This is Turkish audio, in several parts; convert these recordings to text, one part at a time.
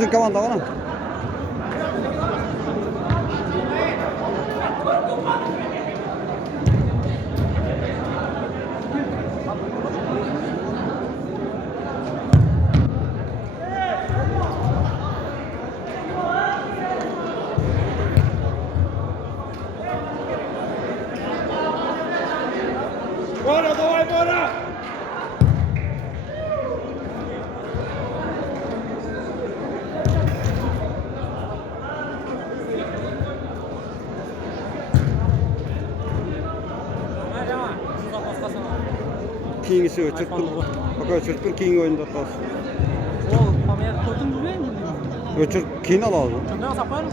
Bizim komanda var mı? Bora, давай, Bora! Keyingisi öçürüp bak öçürüp bir keyingi oyunda atasın. O pamaya koydun mu ben? Öçürüp keyin alalım. Çöndürün sapar mı?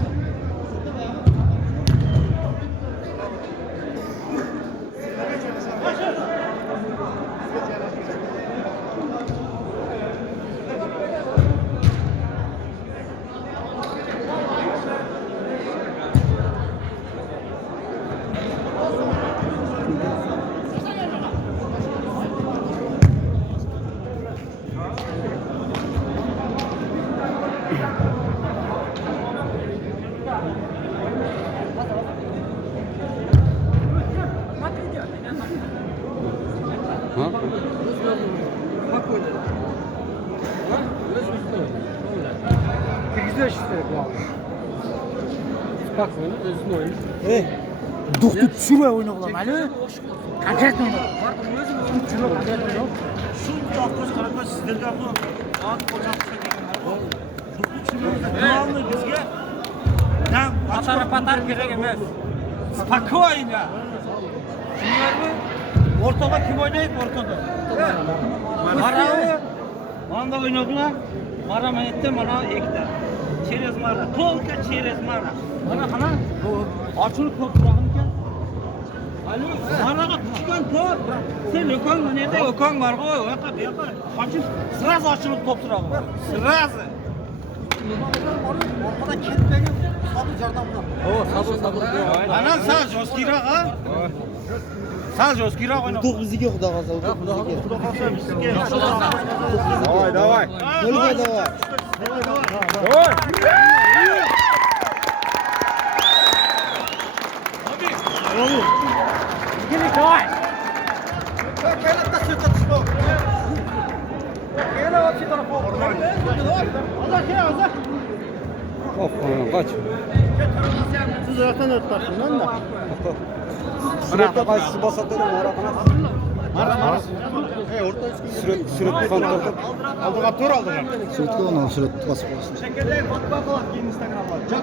Ha? Bak oynadı. Ha? Biraz üstüne oynadı. Kırgızlar işte bu abi. Bak oynadı, üstüne oynadı. Doktu çürüye oyunu bulam Ali. Konkret oyunu. Doktu çürüye konkret oyunu. Şu Akkoş Karakoş sizlerge bu. At ocakta gelgenler. Dokuz çürüyoruz. Ne aldı bizge? Nam Atar patar gerek emez. Spakojnie. Şunlar mı? Ortada kim oynayıp ortada? Mara. Manda oynadılar. Mara mı etti, mara ekti. Çerez mara. Tolka çerez mara. Bana kana açılıp top bırakırken. Alo, maraga tushgan top. Sen ökön mü nerede? Ökön var o. Öka bir yaka. Açıp sırası açılıp top bırakır. Sırası. Ortada ketmegen sabır jardan bulam. O sabır. Ana sal joskira ha? Sal joskira oyna. To'q biziga xudo xolsa. Xudo xolsa bizga. Давай, давай. Qo'lga davay. Давай. Gel davay. Aferin, kaç. Siz zaten ötürsün da. Sürekli kaçısı basatırım ara kana. Sürekli kanıtlar. Aldığa tur aldılar. Sürekli onu sürekli basıp basın. Şekerler bak bak Instagram'da.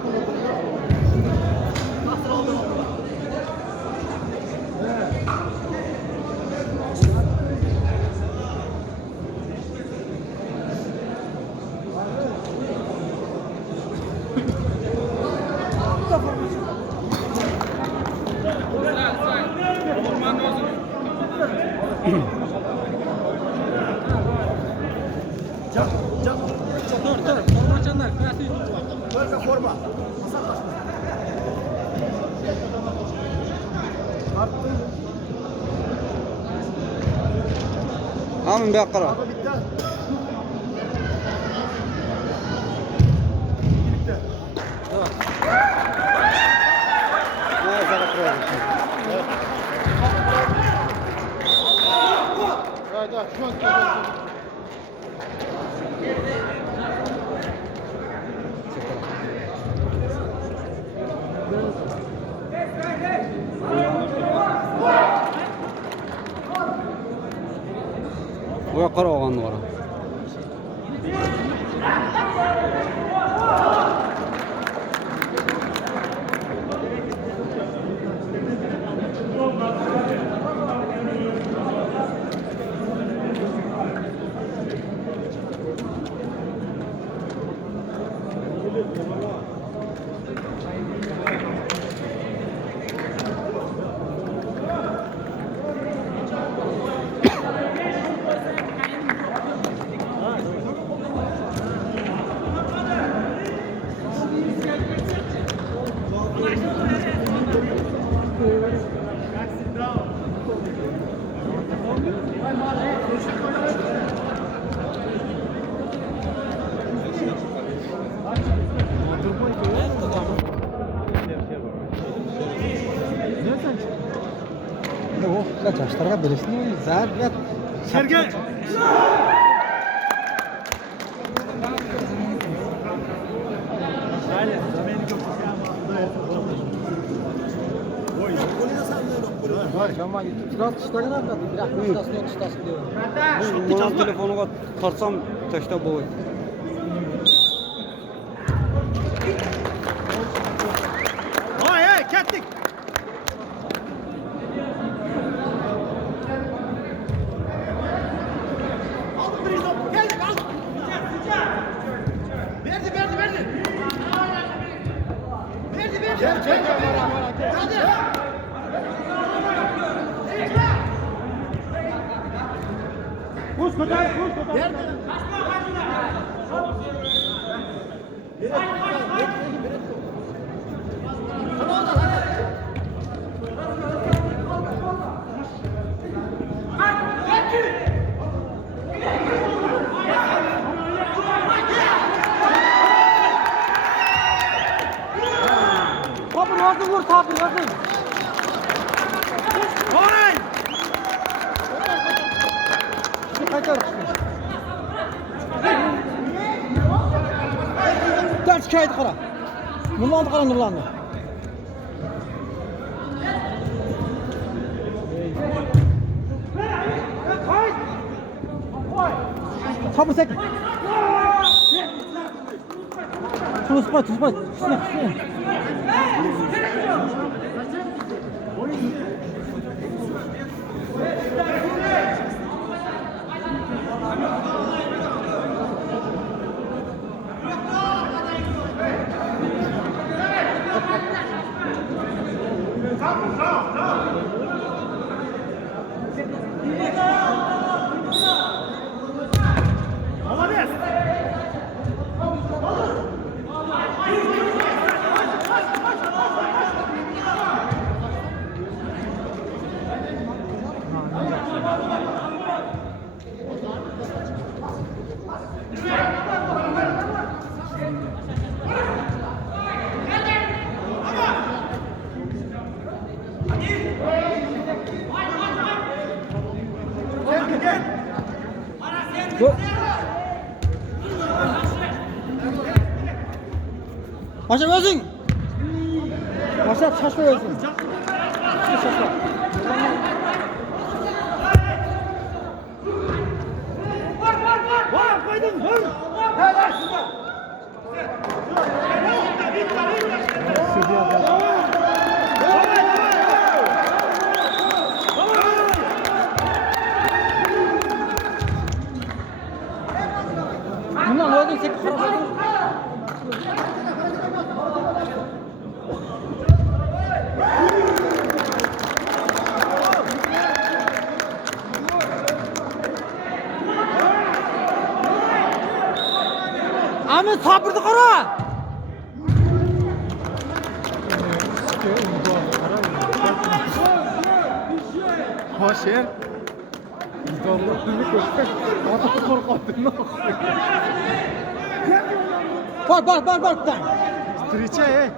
Amin bir akara. Ne zaten program. Да, чётко. Oya qara olganni qara. O yaşlarga birisini zaten Sergey. Ama biraz dışlarına atladı. Biraz dıştasını diyor. Bana telefonu tarsam taşta boy. Hay kettik. Tabur hazır vur tabur hazır. Hay! Kaçar. Gel şikayet kara. Nurlandı kara nurlandı. Sabır tek. Tutma. Başla özün. Başla şaşma özün. Şaşma. Var koydun. Vur. Helal şuna. Bundan öldün seki harap edin. Ahmet sabırdı kara. Hoşer. Var. Встречай,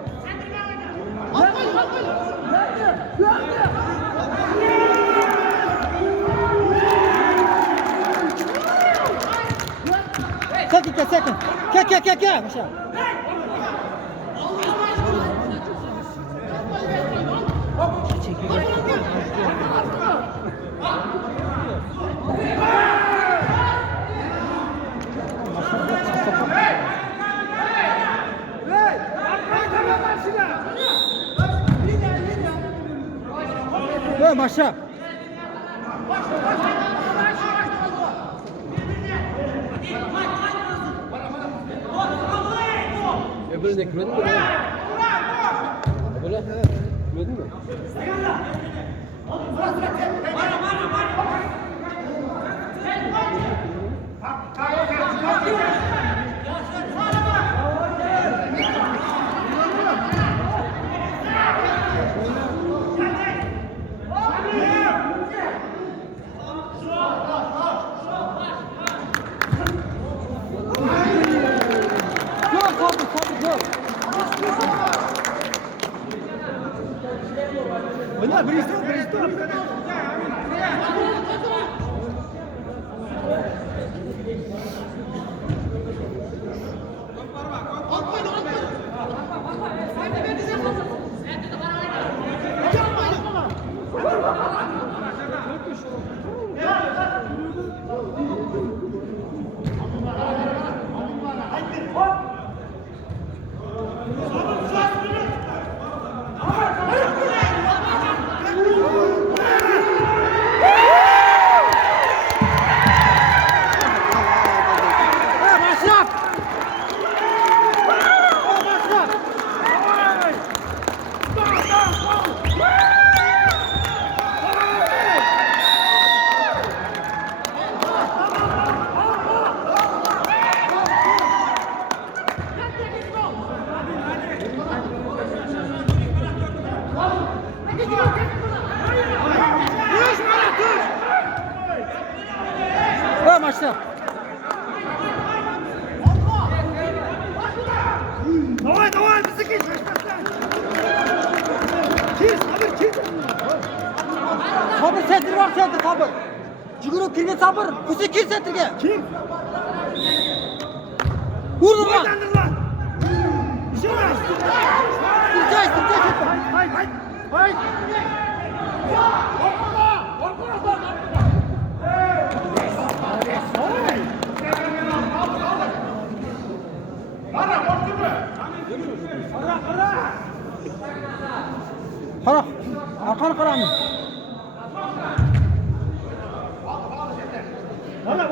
Second. Gel. Başla. Başla. Öbürüne güvendin mi? Öbürüne güvendin mi? Gol. Benar, beri stop. Maçta. Давай, bizi Sabır settir var settir sabır. Ciguru kirge sabır. Kusi kir settirge. Kim? Vurdun lan. Bir şey var. Sırcay. Hayır. Kara. Arkanı kara mı? Bana.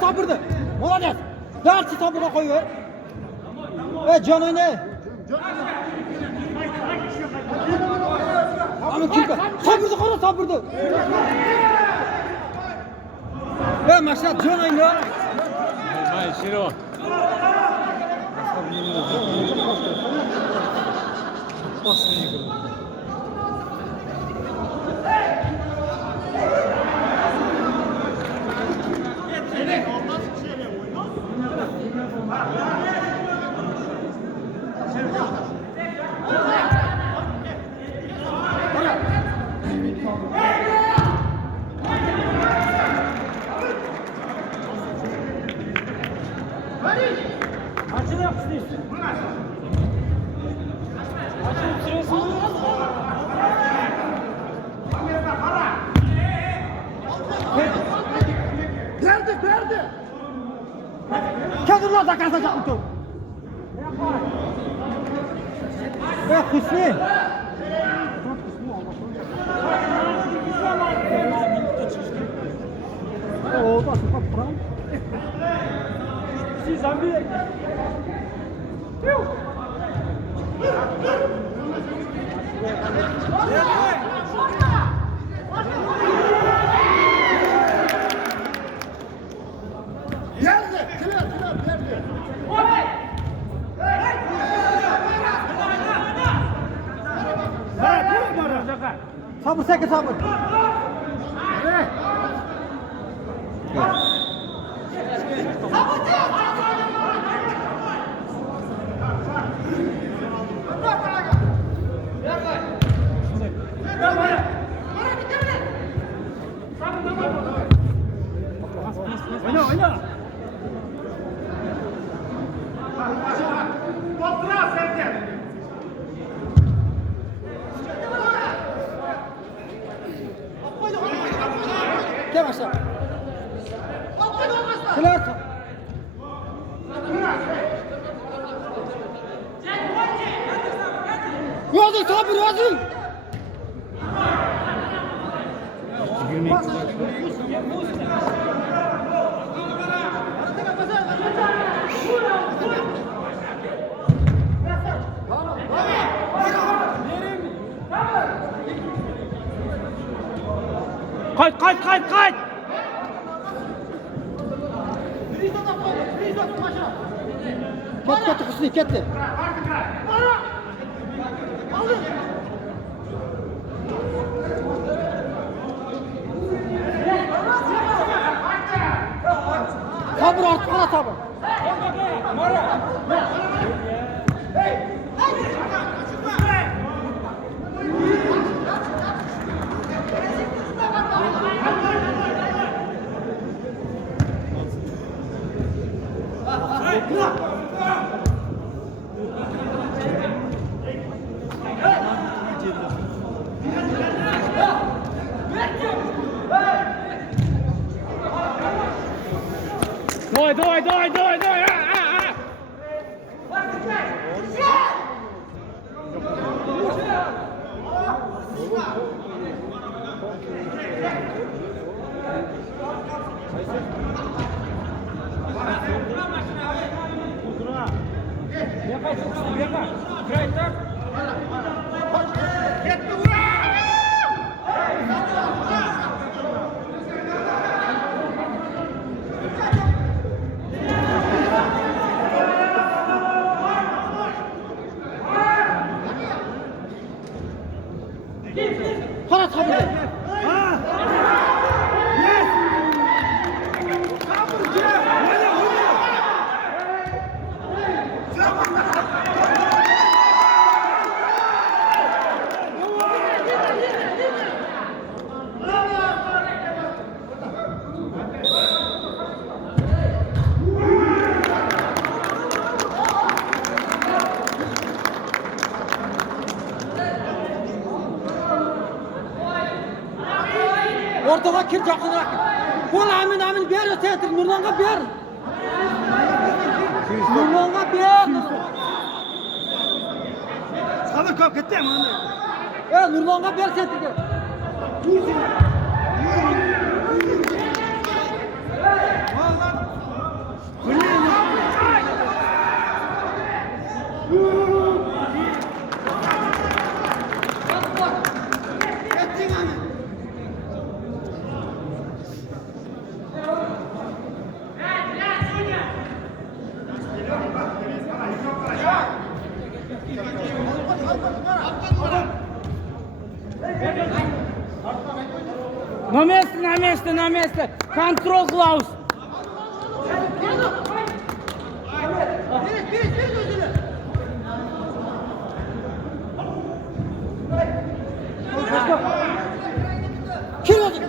Sabırdı. Молодец. Dersi sabırda koyuyor. Can oyna. Ama kim? Sabırdı. Maşallah Can oyna. Hayır, Şiro. Verdi. Kendine da kazacak mı? Hüsnü. O da süper pram. Siz zambi. Sabır sakın sabır. Oyna. Gel başla. Kılar. Yazın sabır yazın. Kaç. Ketdi, Husni, ketdi. Sabır artık bana sabır. Давай! Bana sabır. Ortaga kir yakınırak. Bol amin ber ötetir. Nurlan'a ber. Nurlan'a ber. Sabır kap gitti mi? Nurlan'a ber setir. На месте. Контрол, Клаус. Kir oldu.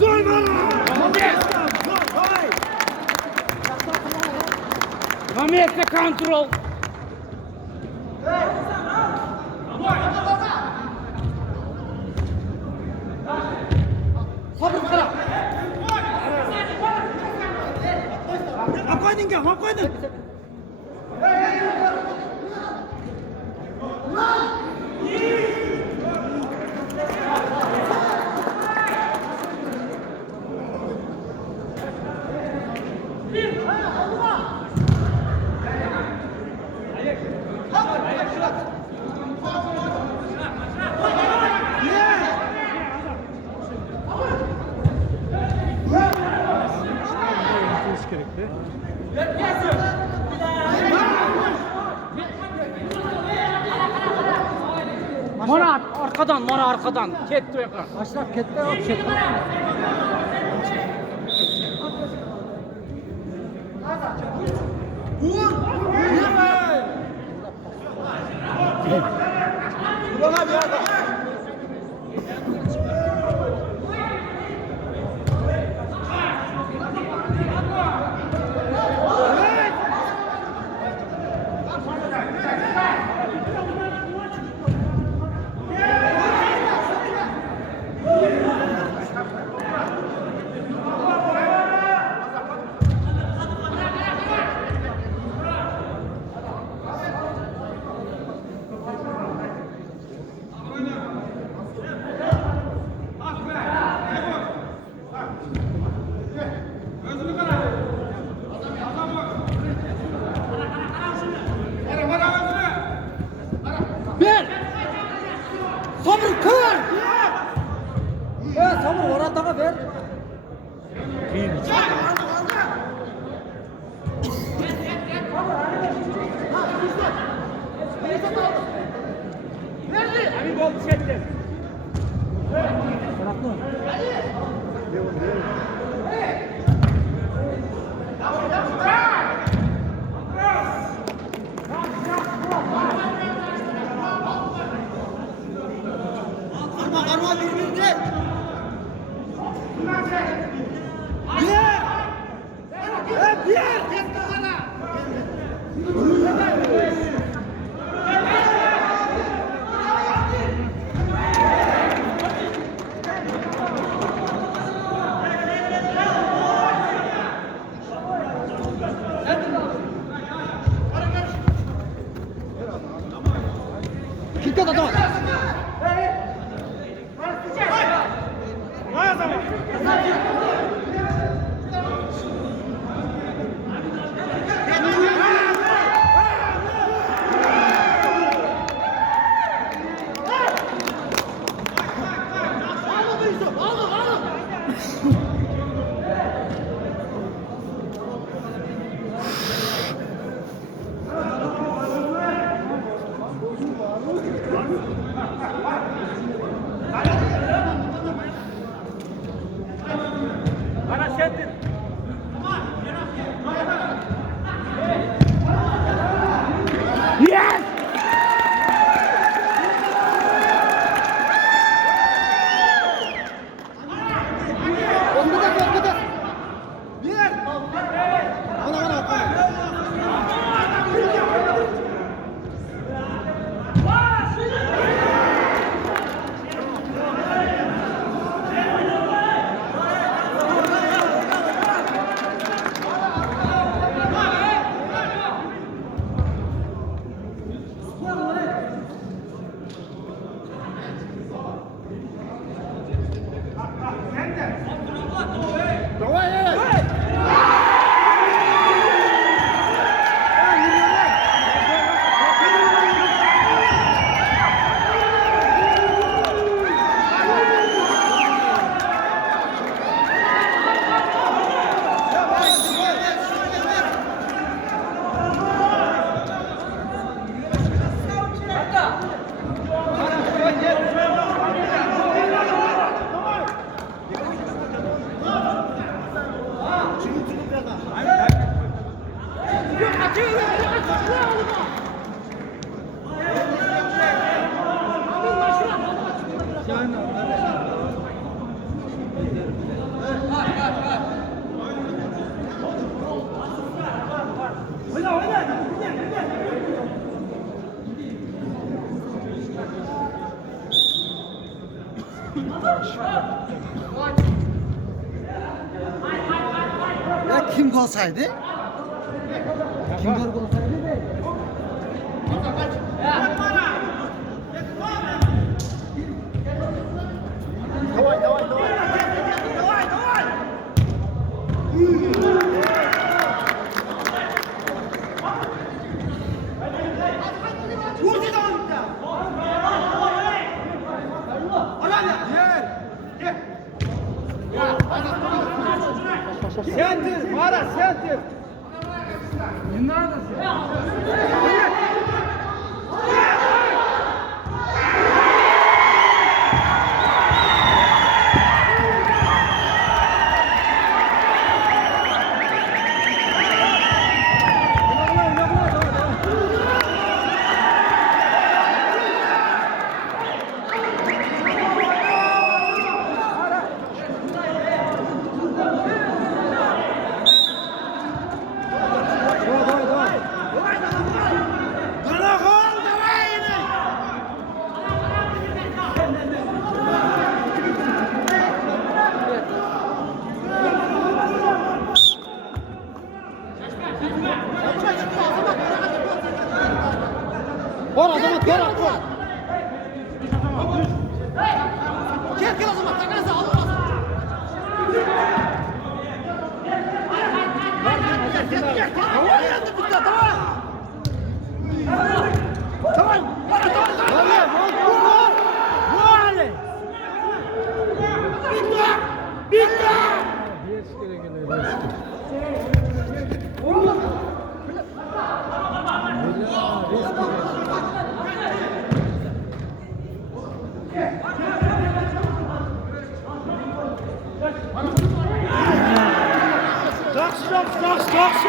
Zor bana! На месте контрол. Sabır kıra. Koydun. Mana arkadan. Ketdi yoqa. Aşraf ketdi, ketdi. Abi gol çekti. Arma birbirine. Pierre! Pierre! Dikkat adam. Bana şentin. Yes! Önde. Pierre! Ana. Ya kim gol saydı? Kim gol saydı? Sentir, Mara, sentir. Var Azamat, gel at. Gel Azamat, takarsa almaz. Tamam yandı bitti tamam. Tamam. Bitti. O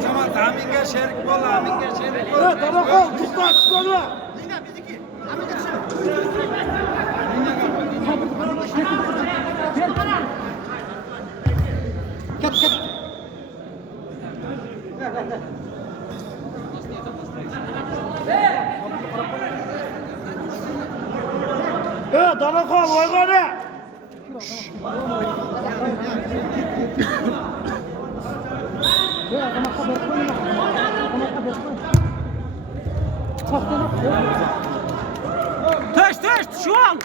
zaman tahminga sherik bo'l, aminga sherik bo'l. Tamam kal, tutma, tutma. Tamam kal, oygana. Taş şu an.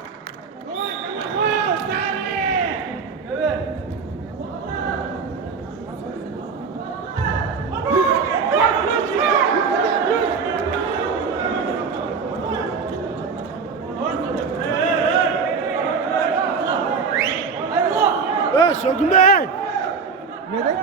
Sökün be. Neden?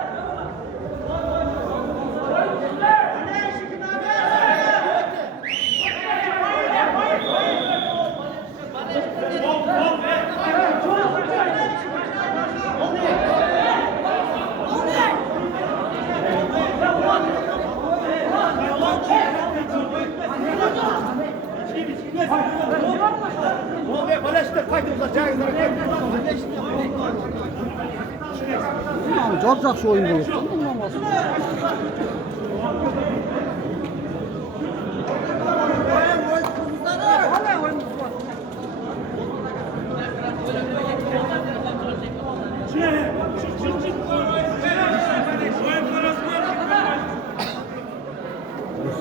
Çok жақсы ойын болады.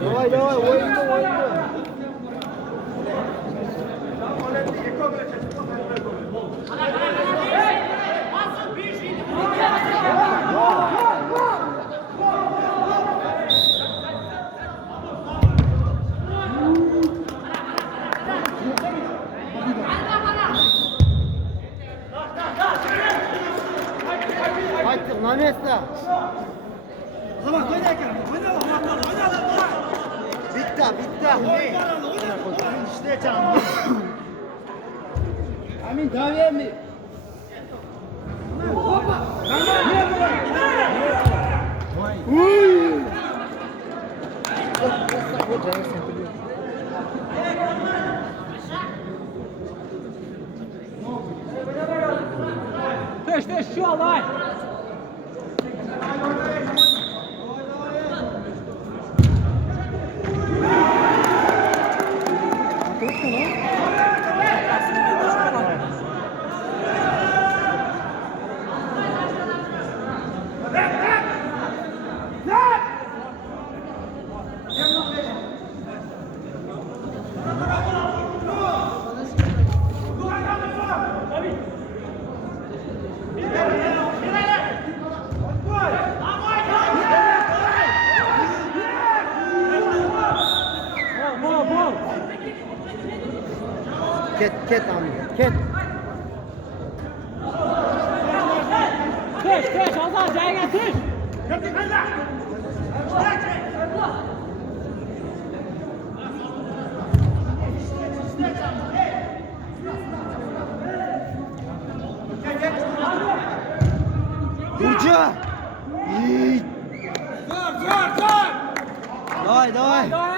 Давай, oyunda. Haydi, na miejsce. Bitti. İşte canım. Amin davet mi? Taş şu alay. Ket Amin. Ket. Taş Azar Ceyhan taş. Uca. İyi. Давай. Давай.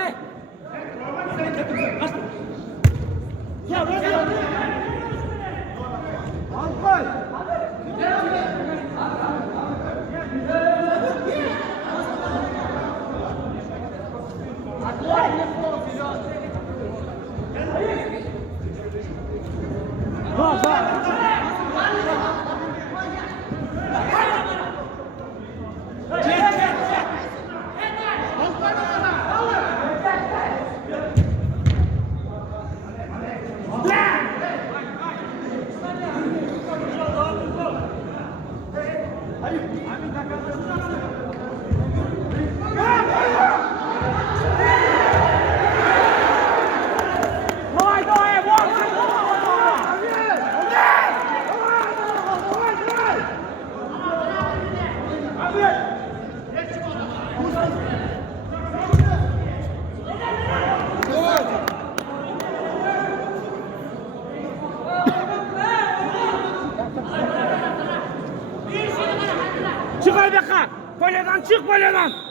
Bak böyle lan.